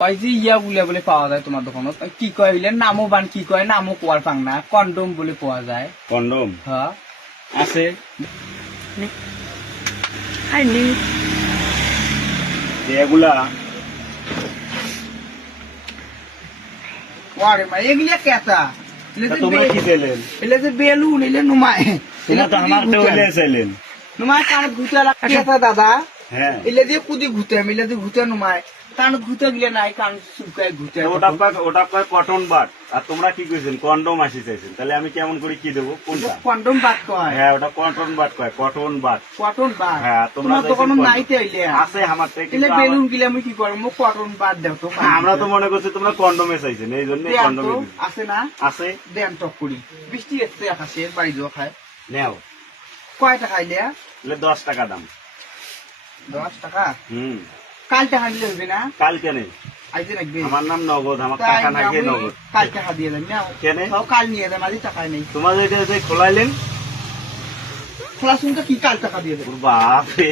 ওই যে ইয়া বলে পাওয়া যায় তোমার দোকানত কি কয় বলে নামও বান কি কয় নামও কোয়ার পাং না কন্ডম বলে পাওয়া যায় কন্ডম হ্যাঁ আছে এগুলা ওরে মা এগুলা কেতা তোমরা কি চাইলেন? এলে যে বেলুন এলে নুমায় তোমরা তো আমার তো ওইলে চাইলেন। নুমায় কান ঘুতে কেতা দাদা হ্যাঁ এলে দিয়ে কুদি ঘুতে মিলে দিয়ে ঘুতে নুমায় কান ঘুতে গিলে নাই কান শুকায় ঘুতে ওটা কয় কটন বাট আর তোমরা কি কইছেন কন্ডম আসি চাইছেন, তাহলে আমি কেমন করে কি দেবো কোনটা? কন্ডম বাদ কয় হ্যাঁ ওটা কটন বাট কয় কটন বাট। কটন বাদ হ্যাঁ তোমরা তোমার দোকানে নাইতে আইলে আছে আমার থেকে এলে বেলুন গিলে আমি কি করব কটন বাদ দাও তো আমরা তো মনে করছি তোমরা কন্ডমে চাইছেন, এই জন্য কন্ডম আছে না আছে। দেন টক করি বৃষ্টি এসছে আকাশে বাড়ি যাওয়া খায় নেও কয় টাকা আইলে 10 টাকা দাম। 10 টাকা কাল টাকা দিলে হবে না কালকে নেই, আইতে রাখবে আমার নাম নগদ, আমার টাকা নাকি নগদ। কাল টাকা দিয়ে দেন নাও কেন কাল নিয়ে দেন মাঝে টাকা নেই তোমাদের এটা যে খোলাইলেন খোলা শুনতে কি কাল টাকা দিয়ে দেন বাপ রে।